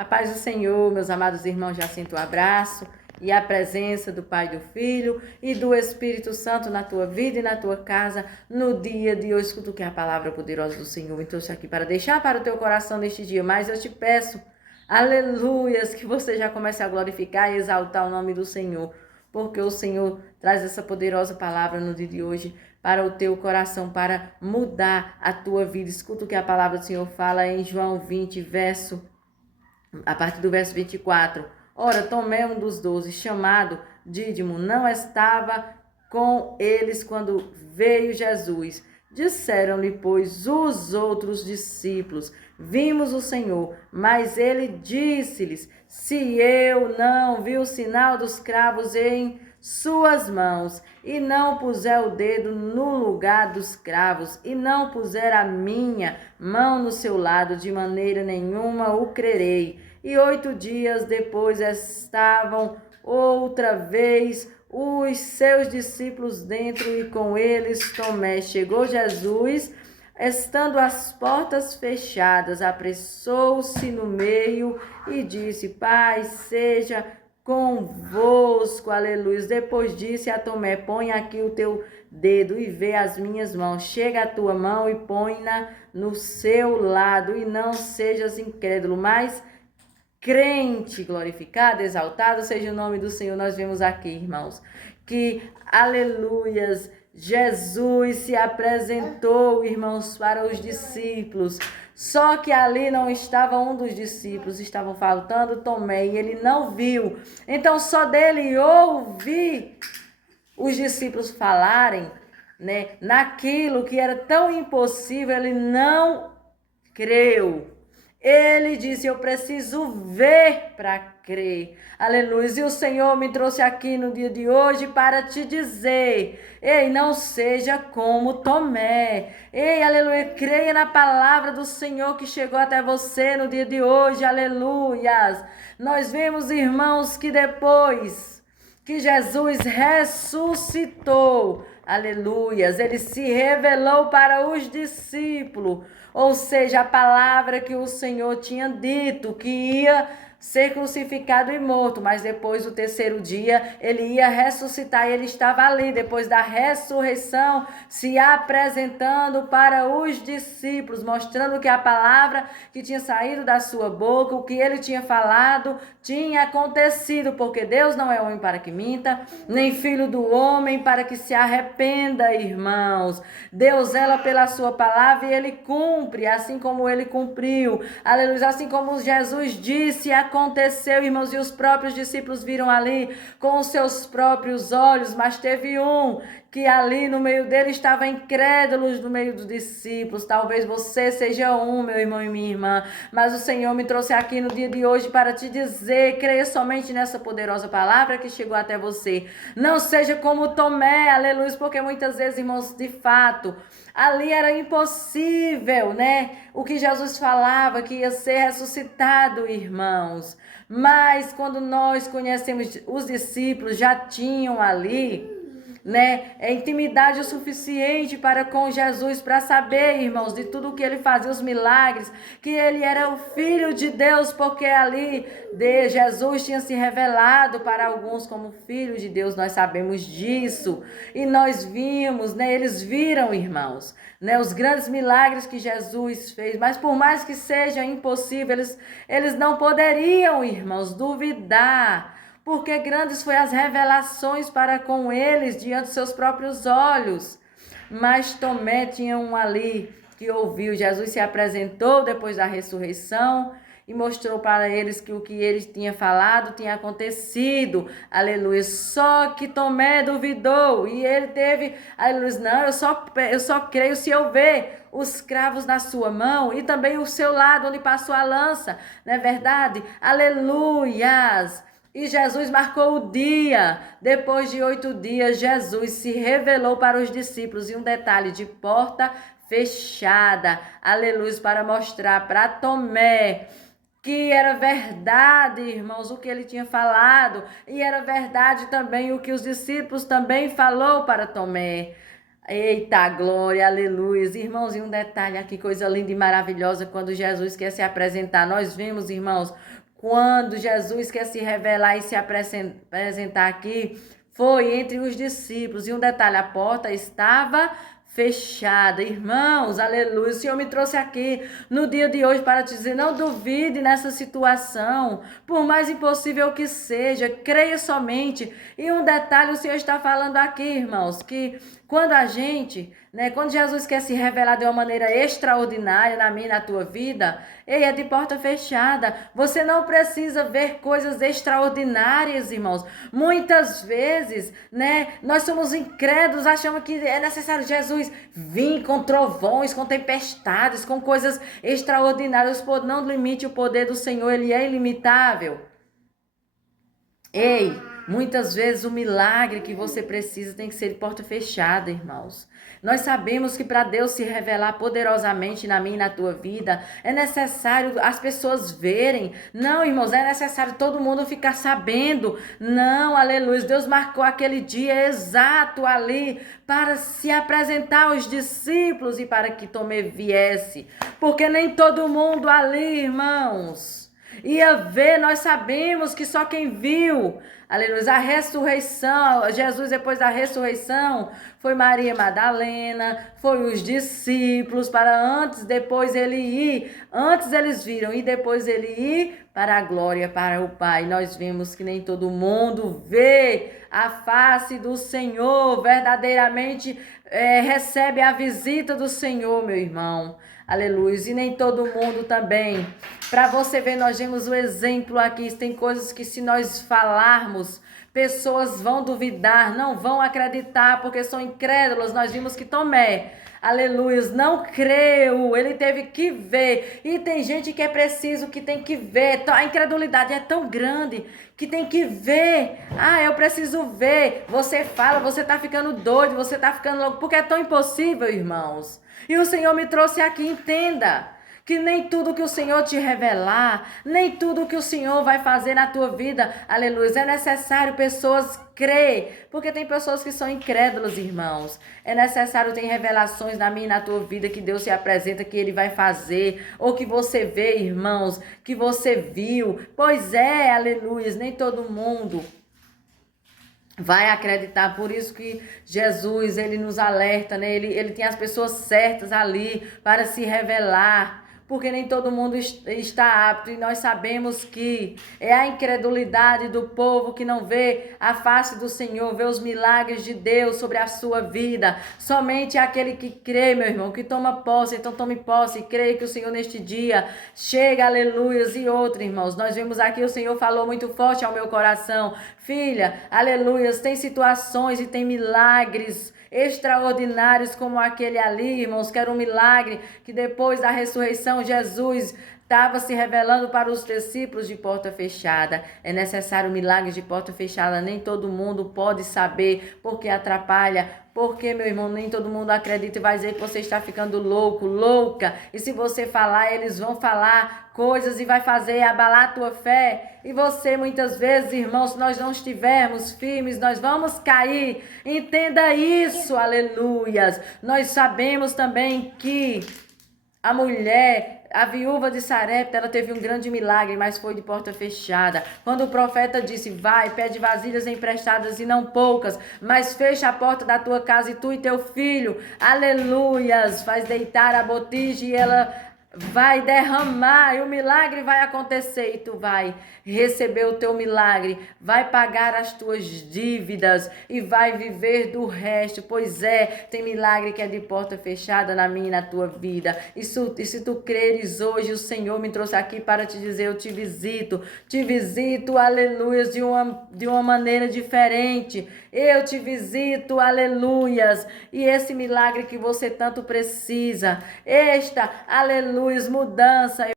A paz do Senhor, meus amados irmãos, já sinto o abraço e a presença do Pai, do Filho e do Espírito Santo na tua vida e na tua casa no dia de hoje. Escuta o que é a palavra poderosa do Senhor me trouxe aqui para deixar para o teu coração neste dia. Mas eu te peço, aleluias, que você já comece a glorificar e exaltar o nome do Senhor, porque o Senhor traz essa poderosa palavra no dia de hoje para o teu coração, para mudar a tua vida. Escuta o que a palavra do Senhor fala em João 20, a partir do verso 24. Ora, Tomé, um dos 12, chamado Dídimo, não estava com eles quando veio Jesus. Disseram-lhe, pois, os outros discípulos: vimos o Senhor. Mas ele disse-lhes: se eu não vi o sinal dos cravos em suas mãos, e não puser o dedo no lugar dos cravos, e não puser a minha mão no seu lado, de maneira nenhuma o crerei. E 8 dias depois estavam outra vez os seus discípulos dentro, e com eles Tomé. Chegou Jesus, estando as portas fechadas, apressou-se no meio e disse: Pai, seja convosco, aleluia. Depois disse a Tomé: põe aqui o teu dedo e vê as minhas mãos. Chega a tua mão e põe-na no seu lado, e não sejas incrédulo, mas crente. Glorificado, exaltado seja o nome do Senhor. Nós vemos aqui, irmãos, que, aleluias, Jesus se apresentou, irmãos, para os discípulos. Só que ali não estava um dos discípulos, estavam faltando Tomé, e ele não viu. Então só dele ouvir os discípulos falarem, né, naquilo que era tão impossível, ele não creu. Ele disse: eu preciso ver para crer. Aleluia. E o Senhor me trouxe aqui no dia de hoje para te dizer: ei, não seja como Tomé. Ei, aleluia. Creia na palavra do Senhor que chegou até você no dia de hoje. Aleluias. Nós vemos, irmãos, que depois que Jesus ressuscitou, aleluias, ele se revelou para os discípulos. Ou seja, a palavra que o Senhor tinha dito, que ia ser crucificado e morto, mas depois do terceiro dia ele ia ressuscitar, e ele estava ali depois da ressurreição, se apresentando para os discípulos, mostrando que a palavra que tinha saído da sua boca, o que ele tinha falado, tinha acontecido, porque Deus não é homem para que minta, nem filho do homem para que se arrependa, irmãos. Deus zela pela sua palavra e ele cumpre, assim como ele cumpriu, aleluia, assim como Jesus disse, aconteceu, irmãos, e os próprios discípulos viram ali com os seus próprios olhos. Mas teve um que ali no meio dele estava incrédulos no meio dos discípulos. Talvez você seja um, meu irmão e minha irmã, mas o Senhor me trouxe aqui no dia de hoje para te dizer: creia somente nessa poderosa palavra que chegou até você. Não seja como Tomé, aleluia, porque muitas vezes, irmãos, de fato, ali era impossível, né? O que Jesus falava, que ia ser ressuscitado, irmãos. Mas quando nós conhecemos, os discípulos já tinham ali, né, intimidade o suficiente para com Jesus, para saber, irmãos, de tudo que ele fazia, os milagres, que ele era o Filho de Deus, porque ali Jesus tinha se revelado para alguns como Filho de Deus. Nós sabemos disso, e nós vimos, né, eles viram, irmãos, né, os grandes milagres que Jesus fez. Mas por mais que seja impossível, eles não poderiam, irmãos, duvidar, porque grandes foram as revelações para com eles diante dos seus próprios olhos. Mas Tomé tinha um ali que ouviu. Jesus se apresentou depois da ressurreição e mostrou para eles que o que ele tinha falado tinha acontecido, aleluia. Só que Tomé duvidou, e ele teve, aleluia, não, eu só creio se eu ver os cravos na sua mão e também o seu lado onde passou a lança, não é verdade? Aleluias. E Jesus marcou o dia. Depois de 8 dias, Jesus se revelou para os discípulos. E um detalhe, de porta fechada, aleluia, para mostrar para Tomé que era verdade, irmãos, o que ele tinha falado. E era verdade também o que os discípulos também falou para Tomé. Eita glória, aleluia. Irmãos, e um detalhe aqui, coisa linda e maravilhosa, quando Jesus quer se apresentar, nós vemos, irmãos, quando Jesus quer se revelar e se apresentar aqui, foi entre os discípulos. E um detalhe, a porta estava fechada. Irmãos, aleluia. O Senhor me trouxe aqui no dia de hoje para te dizer, não duvide nessa situação, por mais impossível que seja, creia somente. E um detalhe, o Senhor está falando aqui, irmãos, que quando a gente, quando Jesus quer se revelar de uma maneira extraordinária na minha e na tua vida, ele é de porta fechada. Você não precisa ver coisas extraordinárias, irmãos. Muitas vezes, nós somos incrédulos, achamos que é necessário Jesus vir com trovões, com tempestades, com coisas extraordinárias. Não limite o poder do Senhor, ele é ilimitável. Ei, muitas vezes o milagre que você precisa tem que ser de porta fechada, irmãos. Nós sabemos que para Deus se revelar poderosamente na minha e na tua vida, é necessário as pessoas verem. Não, irmãos, é necessário todo mundo ficar sabendo. Não, aleluia. Deus marcou aquele dia exato ali para se apresentar aos discípulos e para que Tomé viesse. Porque nem todo mundo ali, irmãos, ia ver. Nós sabemos que só quem viu, aleluia, a ressurreição, Jesus depois da ressurreição, foi Maria Madalena, foi os discípulos, depois ele ir, antes eles viram e depois ele ir para a glória, para o Pai. Nós vemos que nem todo mundo vê a face do Senhor, verdadeiramente recebe a visita do Senhor, meu irmão. Aleluia. E nem todo mundo também. Para você ver, nós vemos o exemplo aqui. Tem coisas que se nós falarmos, pessoas vão duvidar, não vão acreditar, porque são incrédulas. Nós vimos que Tomé, aleluia, não creu, ele teve que ver. E tem gente que é preciso, que tem que ver. A incredulidade é tão grande que tem que ver. Eu preciso ver. Você fala, você está ficando doido, você está ficando louco, porque é tão impossível, irmãos. E o Senhor me trouxe aqui, entenda que nem tudo que o Senhor te revelar, nem tudo que o Senhor vai fazer na tua vida, aleluia, é necessário pessoas crer, porque tem pessoas que são incrédulas, irmãos. É necessário ter revelações na minha e na tua vida que Deus se apresenta, que Ele vai fazer, ou que você vê, irmãos, que você viu. Pois é, aleluia, nem todo mundo vai acreditar. Por isso que Jesus, ele nos alerta, ele tem as pessoas certas ali para se revelar, porque nem todo mundo está apto, e nós sabemos que é a incredulidade do povo que não vê a face do Senhor, vê os milagres de Deus sobre a sua vida. Somente aquele que crê, meu irmão, que toma posse. Então tome posse e creia que o Senhor neste dia chega, aleluias. E outro, irmãos, nós vimos aqui, o Senhor falou muito forte ao meu coração: filha, aleluias, tem situações e tem milagres extraordinários como aquele ali, irmãos, que era um milagre que depois da ressurreição Jesus estava se revelando para os discípulos de porta fechada. É necessário milagres de porta fechada. Nem todo mundo pode saber, porque atrapalha. Porque, meu irmão, nem todo mundo acredita e vai dizer que você está ficando louco, louca. E se você falar, eles vão falar coisas e vai fazer abalar a tua fé. E você, muitas vezes, irmãos, se nós não estivermos firmes, nós vamos cair. Entenda isso, aleluias. Nós sabemos também que a mulher, a viúva de Sarepta, ela teve um grande milagre, mas foi de porta fechada. Quando o profeta disse: vai, pede vasilhas emprestadas e não poucas, mas fecha a porta da tua casa e tu e teu filho, aleluias, faz deitar a botija e ela vai derramar e o milagre vai acontecer e tu vai receber o teu milagre, vai pagar as tuas dívidas e vai viver do resto. Pois é, tem milagre que é de porta fechada na minha e na tua vida. E se tu creres hoje, o Senhor me trouxe aqui para te dizer: eu te visito, aleluias, de uma maneira diferente. Eu te visito, aleluias, e esse milagre que você tanto precisa, aleluias, mudança.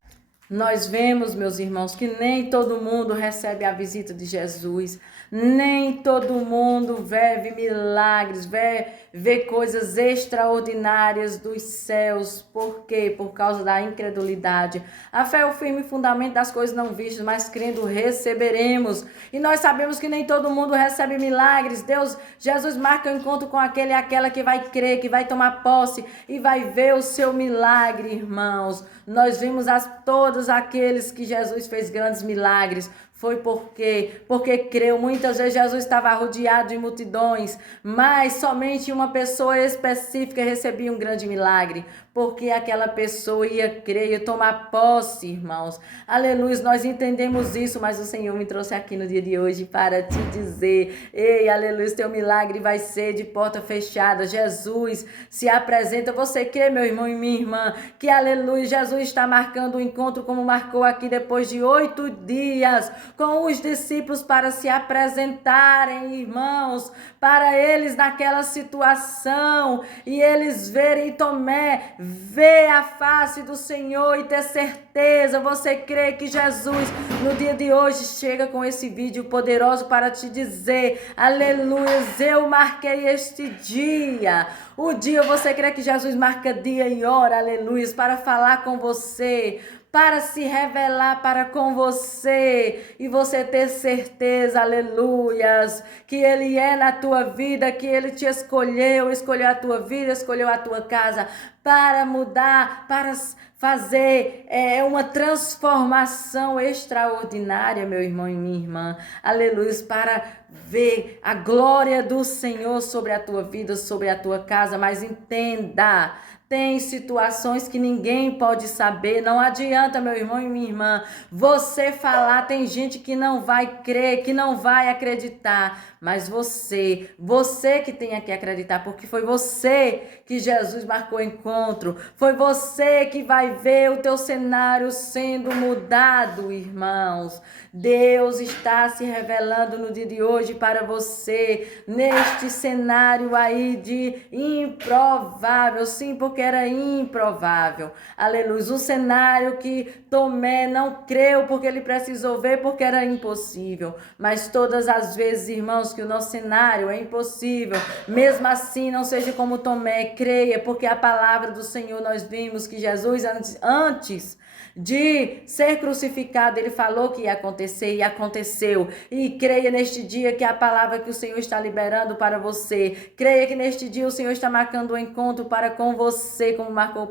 Nós vemos, meus irmãos, que nem todo mundo recebe a visita de Jesus. Nem todo mundo vê milagres, vê coisas extraordinárias dos céus. Por quê? Por causa da incredulidade. A fé é o firme fundamento das coisas não vistas, mas crendo receberemos. E nós sabemos que nem todo mundo recebe milagres. Jesus marca o encontro com aquele e aquela que vai crer, que vai tomar posse e vai ver o seu milagre, irmãos. Nós vimos todas todos aqueles que Jesus fez grandes milagres, foi porque creu. Muitas vezes Jesus estava rodeado de multidões, mas somente uma pessoa específica recebia um grande milagre, porque aquela pessoa ia crer, ia tomar posse, irmãos. Aleluia, nós entendemos isso, mas o Senhor me trouxe aqui no dia de hoje para te dizer, ei, aleluia, teu milagre vai ser de porta fechada. Jesus se apresenta. Você crê, meu irmão e minha irmã, que aleluia, Jesus está marcando o encontro como marcou aqui depois de 8 dias com os discípulos para se apresentarem, irmãos, para eles naquela situação e eles verem Tomé, ver a face do Senhor e ter certeza. Você crê que Jesus no dia de hoje chega com esse vídeo poderoso para te dizer, aleluia, eu marquei este dia. O dia, você crê que Jesus marca dia e hora, aleluia, para falar com você, para se revelar para com você e você ter certeza, aleluias, que Ele é na tua vida, que Ele te escolheu a tua vida, escolheu a tua casa para mudar, para fazer uma transformação extraordinária, meu irmão e minha irmã, aleluia, para ver a glória do Senhor sobre a tua vida, sobre a tua casa. Mas entenda, tem situações que ninguém pode saber. Não adianta, meu irmão e minha irmã, você falar. Tem gente que não vai crer, que não vai acreditar. Mas você que tem que acreditar, porque foi você que Jesus marcou encontro. Foi você que vai ver o teu cenário sendo mudado, irmãos. Deus está se revelando no dia de hoje para você, neste cenário aí de improvável. Sim, porque era improvável. Aleluia. O cenário que Tomé não creu porque ele precisou ver, porque era impossível. Mas todas as vezes, irmãos, que o nosso cenário é impossível, mesmo assim, não seja como Tomé, creia, porque a palavra do Senhor, nós vimos que Jesus antes de ser crucificado, ele falou que ia acontecer e aconteceu. E creia neste dia que a palavra que o Senhor está liberando para você, creia que neste dia o Senhor está marcando um encontro para com você, como marcou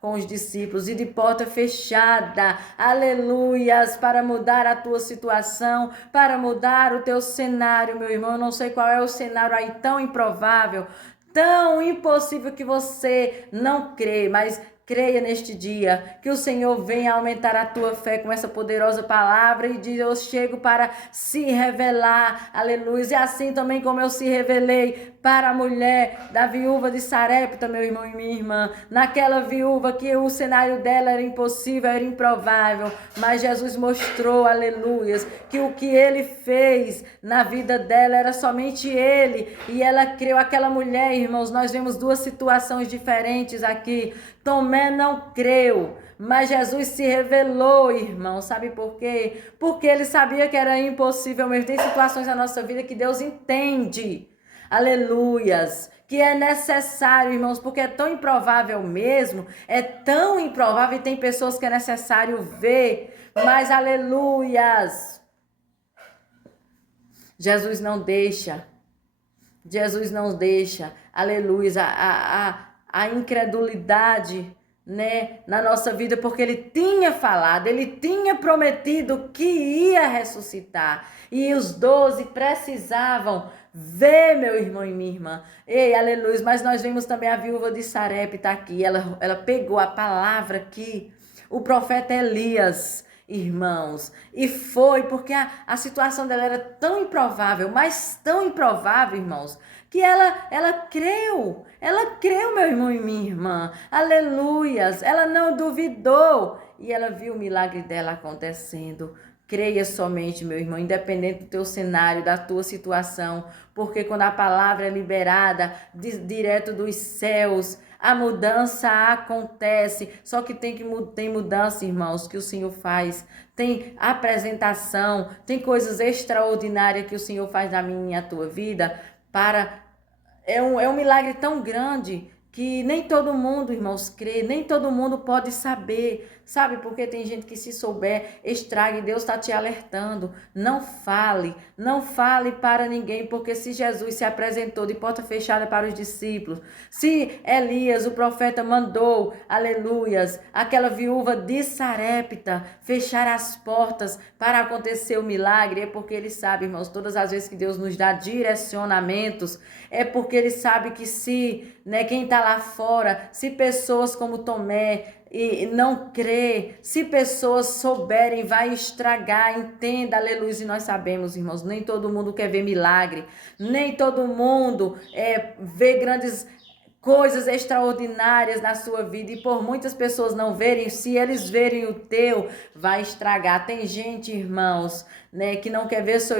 com os discípulos, e de porta fechada, aleluias, para mudar a tua situação, para mudar o teu cenário, meu irmão. Eu não sei qual é o cenário aí tão improvável, tão impossível que você não crê, mas creia neste dia, que o Senhor venha aumentar a tua fé com essa poderosa palavra e diz, eu chego para se revelar, aleluia, e assim também como eu se revelei para a mulher da viúva de Sarepta, meu irmão e minha irmã, naquela viúva que o cenário dela era impossível, era improvável, mas Jesus mostrou, aleluias, que o que ele fez na vida dela era somente ele, e ela creu. Aquela mulher, irmãos, nós vemos duas situações diferentes aqui. Tomé não creu, mas Jesus se revelou, irmão. Sabe por quê? Porque ele sabia que era impossível mesmo. Tem situações na nossa vida que Deus entende, aleluias, que é necessário, irmãos, porque é tão improvável mesmo, é tão improvável, e tem pessoas que é necessário ver, mas aleluias, Jesus não deixa, aleluia, a incredulidade, né, na nossa vida, porque ele tinha falado, ele tinha prometido que ia ressuscitar, e os 12 precisavam ver, meu irmão e minha irmã. Ei, aleluia, mas nós vemos também a viúva de Sarepta aqui, ela pegou a palavra que o profeta Elias, irmãos, e foi porque a situação dela era tão improvável, mas tão improvável, irmãos, que ela creu, meu irmão e minha irmã, aleluias, ela não duvidou, e ela viu o milagre dela acontecendo. Creia somente, meu irmão, independente do teu cenário, da tua situação, porque quando a palavra é liberada direto dos céus, a mudança acontece. Só que tem mudança, irmãos, que o Senhor faz. Tem apresentação, tem coisas extraordinárias que o Senhor faz na minha e na tua vida. É um milagre tão grande que nem todo mundo, irmãos, crê, nem todo mundo pode saber. Sabe, porque tem gente que se souber, estraga, e Deus está te alertando. Não fale para ninguém, porque se Jesus se apresentou de porta fechada para os discípulos, se Elias, o profeta, mandou, aleluias, aquela viúva de Sarepta fechar as portas para acontecer o milagre, é porque ele sabe, irmãos, todas as vezes que Deus nos dá direcionamentos, é porque ele sabe que se, né, quem está lá fora, se pessoas como Tomé e não crê, se pessoas souberem, vai estragar, entenda, aleluia. E nós sabemos, irmãos, nem todo mundo quer ver milagre, nem todo mundo vê grandes coisas extraordinárias na sua vida, e por muitas pessoas não verem, se eles verem o teu, vai estragar. Tem gente, irmãos, né, que não quer ver seu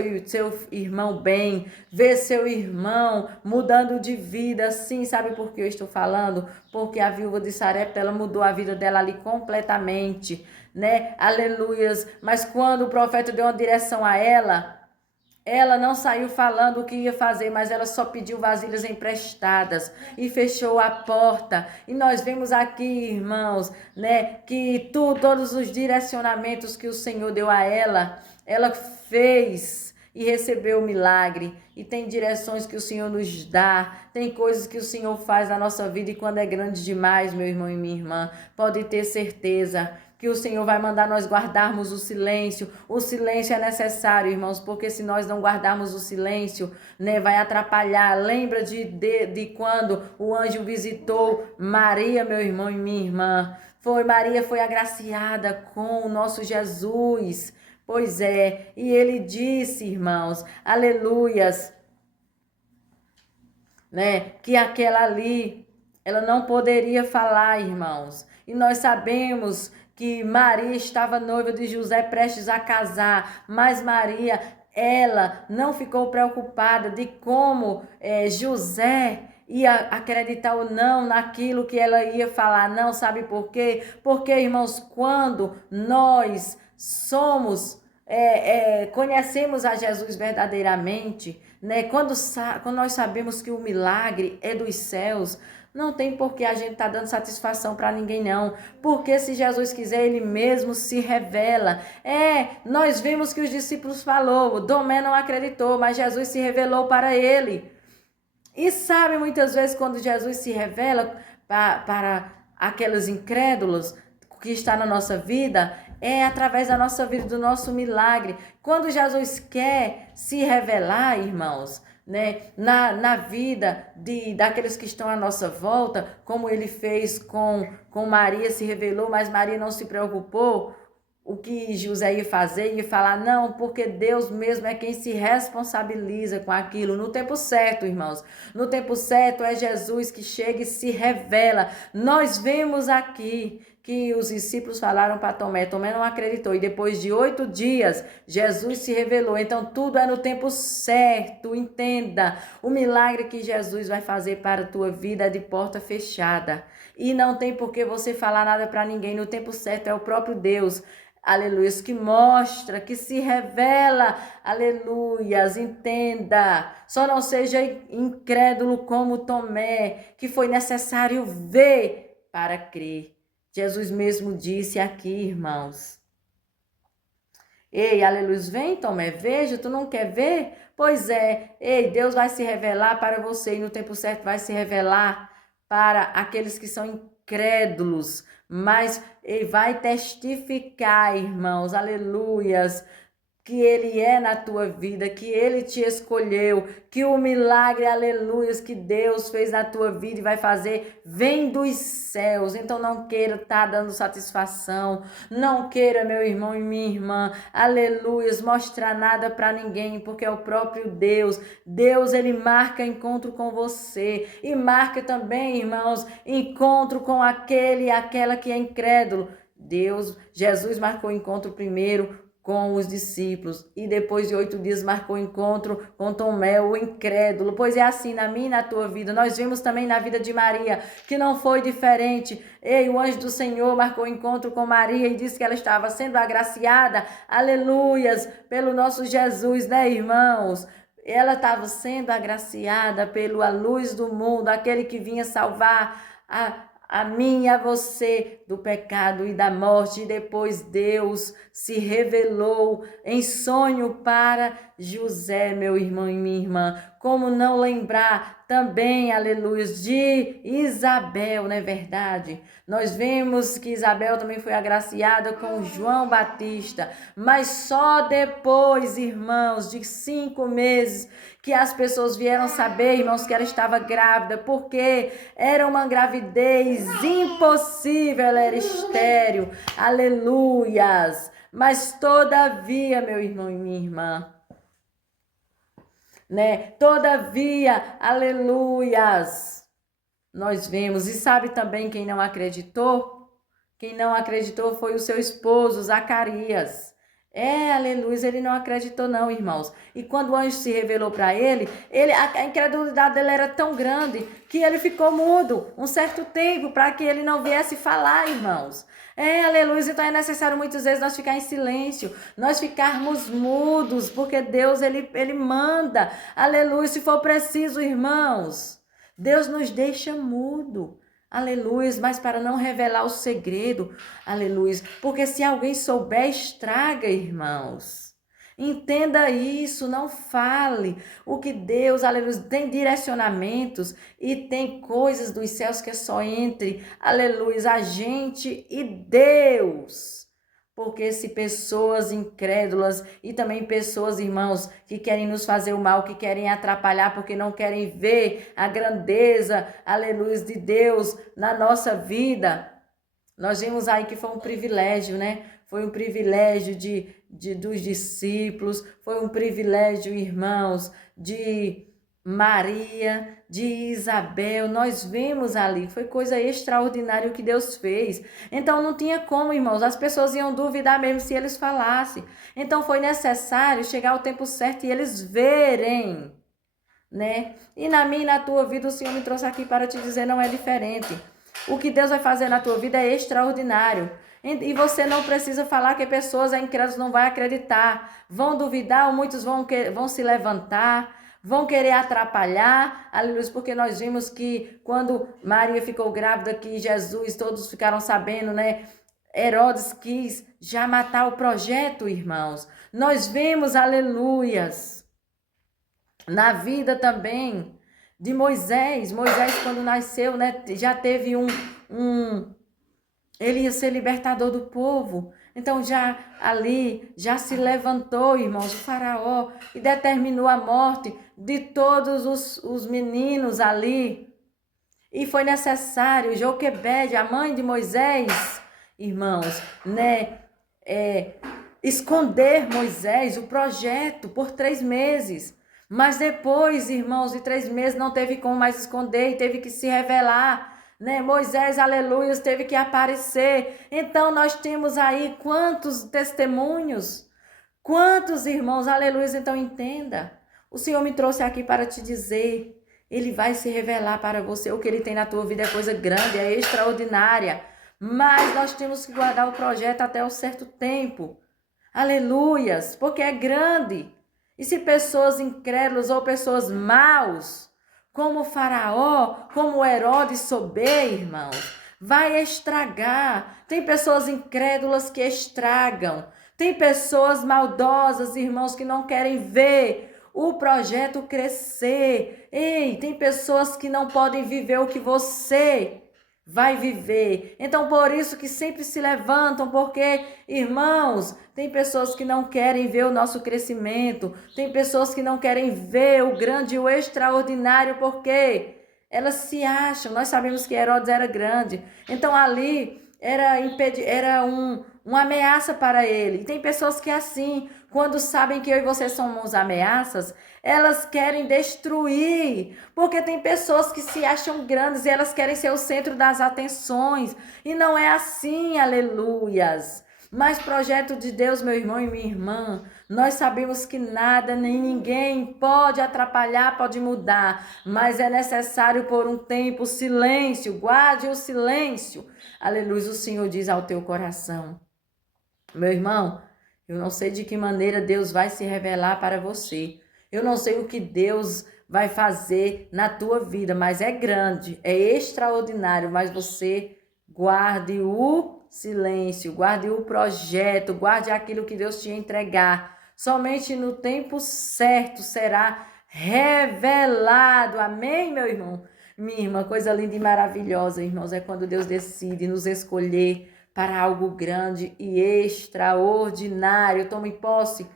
irmão bem, ver seu irmão mudando de vida. Sim, sabe por que eu estou falando? Porque a viúva de Sarepta, ela mudou a vida dela ali completamente, né? Aleluias. Mas quando o profeta deu uma direção a ela não saiu falando o que ia fazer, mas ela só pediu vasilhas emprestadas e fechou a porta. E nós vemos aqui, irmãos, né, que todos os direcionamentos que o Senhor deu a ela fez e recebeu o milagre. E tem direções que o Senhor nos dá, tem coisas que o Senhor faz na nossa vida, e quando é grande demais, meu irmão e minha irmã, pode ter certeza que o Senhor vai mandar nós guardarmos o silêncio. O silêncio é necessário, irmãos, porque se nós não guardarmos o silêncio, né, vai atrapalhar. Lembra de quando o anjo visitou Maria, meu irmão e minha irmã? Maria foi agraciada com o nosso Jesus. Pois é, e ele disse, irmãos, aleluias, né, que aquela ali, ela não poderia falar, irmãos. E nós sabemos que Maria estava noiva de José, prestes a casar, mas Maria, ela não ficou preocupada de como José ia acreditar ou não naquilo que ela ia falar. Não, sabe por quê? Porque, irmãos, quando nós conhecemos a Jesus verdadeiramente, né? Quando nós sabemos que o milagre é dos céus, não tem por que a gente tá dando satisfação para ninguém, não. Porque se Jesus quiser, ele mesmo se revela. Nós vimos que os discípulos falou, Tomé não acreditou, mas Jesus se revelou para ele. E sabe, muitas vezes quando Jesus se revela para aqueles incrédulos que está na nossa vida, é através da nossa vida, do nosso milagre. Quando Jesus quer se revelar, irmãos, né, na vida daqueles que estão à nossa volta, como ele fez com Maria, se revelou, mas Maria não se preocupou o que José ia fazer, ia falar, não, porque Deus mesmo é quem se responsabiliza com aquilo, no tempo certo, irmãos. No tempo certo é Jesus que chega e se revela. Nós vemos aqui que os discípulos falaram para Tomé, Tomé não acreditou, e depois de 8 dias, Jesus se revelou. Então tudo é no tempo certo, entenda. O milagre que Jesus vai fazer para a tua vida é de porta fechada, e não tem por que você falar nada para ninguém. No tempo certo é o próprio Deus, aleluias, que mostra, que se revela, aleluias, entenda. Só não seja incrédulo como Tomé, que foi necessário ver para crer. Jesus mesmo disse aqui, irmãos. Ei, aleluia, vem Tomé, veja, tu não quer ver? Pois é, ei, Deus vai se revelar para você, e no tempo certo vai se revelar para aqueles que são incrédulos, mas ele vai testificar, irmãos, aleluias, que ele é na tua vida, que ele te escolheu, que o milagre, aleluias, que Deus fez na tua vida e vai fazer, vem dos céus. Então não queira estar dando satisfação, não queira, meu irmão e minha irmã, aleluias, mostrar nada para ninguém, porque é o próprio Deus. Deus, ele marca encontro com você, e marca também, irmãos, encontro com aquele e aquela que é incrédulo. Jesus marcou encontro primeiro com os discípulos, e depois de 8 dias marcou encontro com Tomé, o incrédulo. Pois é assim na minha e na tua vida. Nós vimos também na vida de Maria, que não foi diferente. Ei, o anjo do Senhor marcou encontro com Maria e disse que ela estava sendo agraciada, aleluias, pelo nosso Jesus, né, irmãos? Ela estava sendo agraciada pela luz do mundo, aquele que vinha salvar a mim e a você do pecado e da morte. E depois Deus se revelou em sonho para José, meu irmão e minha irmã. Como não lembrar também, aleluia, de Isabel, não é verdade? Nós vemos que Isabel também foi agraciada com João Batista, mas só depois, irmãos, de 5 meses que as pessoas vieram saber, irmãos, que ela estava grávida, porque era uma gravidez impossível, ela era estéril, aleluias. Mas todavia, meu irmão e minha irmã, né? Todavia, aleluias, nós vemos. E sabe também quem não acreditou? Quem não acreditou foi o seu esposo, Zacarias. Aleluia, ele não acreditou não, irmãos. E quando o anjo se revelou para ele, a incredulidade dele era tão grande que ele ficou mudo um certo tempo para que ele não viesse falar, irmãos. Aleluia, então é necessário muitas vezes nós ficar em silêncio, nós ficarmos mudos, porque Deus, ele manda, aleluia, se for preciso, irmãos, Deus nos deixa mudo. Aleluia, mas para não revelar o segredo, aleluia, porque se alguém souber, estraga, irmãos. Entenda isso, não fale. O que Deus, aleluia, tem direcionamentos e tem coisas dos céus que é só entre, aleluia, a gente e Deus. Porque se pessoas incrédulas e também pessoas, irmãos, que querem nos fazer o mal, que querem atrapalhar porque não querem ver a grandeza, aleluia, de Deus na nossa vida, nós vimos aí que foi um privilégio, né? Foi um privilégio dos discípulos, foi um privilégio, irmãos, de Maria, de Isabel. Nós vemos ali, foi coisa extraordinária o que Deus fez. Então não tinha como, irmãos, as pessoas iam duvidar mesmo se eles falassem. Então foi necessário chegar ao tempo certo e eles verem, né? E na minha e na tua vida o Senhor me trouxe aqui para te dizer, não é diferente. O que Deus vai fazer na tua vida é extraordinário. E você não precisa falar que pessoas incrédulas não vão acreditar. Vão duvidar, ou muitos vão se levantar, vão querer atrapalhar. Aleluia, porque nós vimos que quando Maria ficou grávida, que Jesus, todos ficaram sabendo, né? Herodes quis já matar o projeto, irmãos. Nós vemos, aleluias, na vida também de Moisés. Moisés, quando nasceu, né, já teve ele ia ser libertador do povo. Então já ali, já se levantou, irmãos, o faraó e determinou a morte de todos os meninos ali. E foi necessário Joquebede, a mãe de Moisés, irmãos, né, esconder Moisés, o projeto, por 3 meses. Mas depois, irmãos, de 3 meses não teve como mais esconder e teve que se revelar, né? Moisés, aleluia, teve que aparecer. Então nós temos aí quantos testemunhos, quantos irmãos, aleluia. Então entenda, o Senhor me trouxe aqui para te dizer, Ele vai se revelar para você. O que Ele tem na tua vida é coisa grande, é extraordinária. Mas nós temos que guardar o projeto até um certo tempo. Aleluias, porque é grande. E se pessoas incrédulas ou pessoas maus, como o Faraó, como o Herodes souber, irmãos, vai estragar. Tem pessoas incrédulas que estragam. Tem pessoas maldosas, irmãos, que não querem ver o projeto crescer. Ei, tem pessoas que não podem viver o que você vai viver. Então, por isso que sempre se levantam, porque, irmãos, tem pessoas que não querem ver o nosso crescimento, tem pessoas que não querem ver o grande e o extraordinário, porque elas se acham. Nós sabemos que Herodes era grande, então ali era uma ameaça para ele. E tem pessoas que assim, quando sabem que eu e você somos ameaças, elas querem destruir, porque tem pessoas que se acham grandes e elas querem ser o centro das atenções, e não é assim, aleluias. Mas projeto de Deus, meu irmão e minha irmã, nós sabemos que nada nem ninguém pode atrapalhar, pode mudar, mas é necessário por um tempo silêncio, guarde o silêncio. Aleluia, o Senhor diz ao teu coração. Meu irmão, eu não sei de que maneira Deus vai se revelar para você. Eu não sei o que Deus vai fazer na tua vida, mas é grande, é extraordinário, mas você guarde o silêncio, guarde o projeto, guarde aquilo que Deus te entregar. Somente no tempo certo será revelado. Amém, meu irmão? Minha irmã, coisa linda e maravilhosa, irmãos, é quando Deus decide nos escolher para algo grande e extraordinário. Tome posse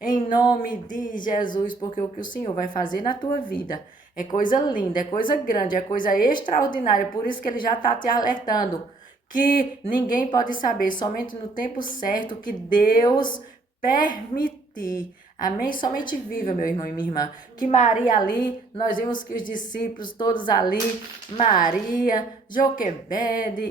em nome de Jesus, porque o que o Senhor vai fazer na tua vida é coisa linda, é coisa grande, é coisa extraordinária. Por isso que Ele já está te alertando que ninguém pode saber, somente no tempo certo que Deus permitir. Amém? Somente viva, meu irmão e minha irmã. Que Maria ali, nós vimos que os discípulos todos ali, Maria, Joquebede,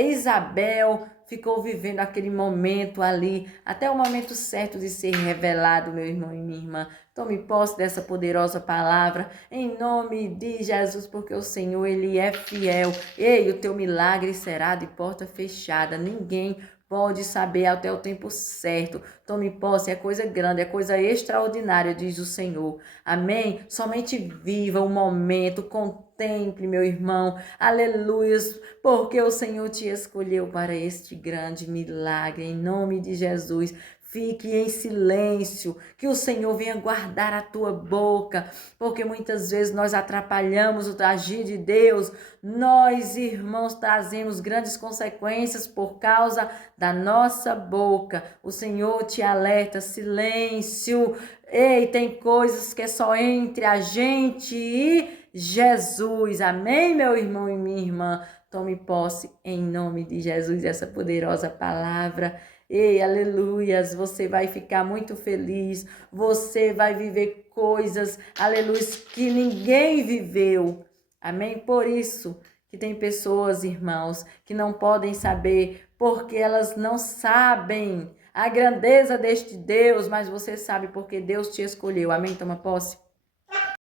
Isabel, ficou vivendo aquele momento ali, até o momento certo de ser revelado, meu irmão e minha irmã. Tome posse dessa poderosa palavra, em nome de Jesus, porque o Senhor, Ele é fiel. Ei, o teu milagre será de porta fechada. Ninguém pode saber até o tempo certo. Tome posse, é coisa grande, é coisa extraordinária, diz o Senhor. Amém? Somente viva o momento, contemple, meu irmão. Aleluias, porque o Senhor te escolheu para este grande milagre, em nome de Jesus. Fique em silêncio, que o Senhor venha guardar a tua boca, porque muitas vezes nós atrapalhamos o agir de Deus. Nós, irmãos, trazemos grandes consequências por causa da nossa boca. O Senhor te alerta, silêncio. Ei, tem coisas que é só entre a gente e Jesus. Amém, meu irmão e minha irmã? Tome posse em nome de Jesus dessa poderosa palavra. Ei, aleluias, você vai ficar muito feliz, você vai viver coisas, aleluias, que ninguém viveu. Amém? Por isso que tem pessoas, irmãos, que não podem saber, porque elas não sabem a grandeza deste Deus, mas você sabe porque Deus te escolheu. Amém? Toma posse.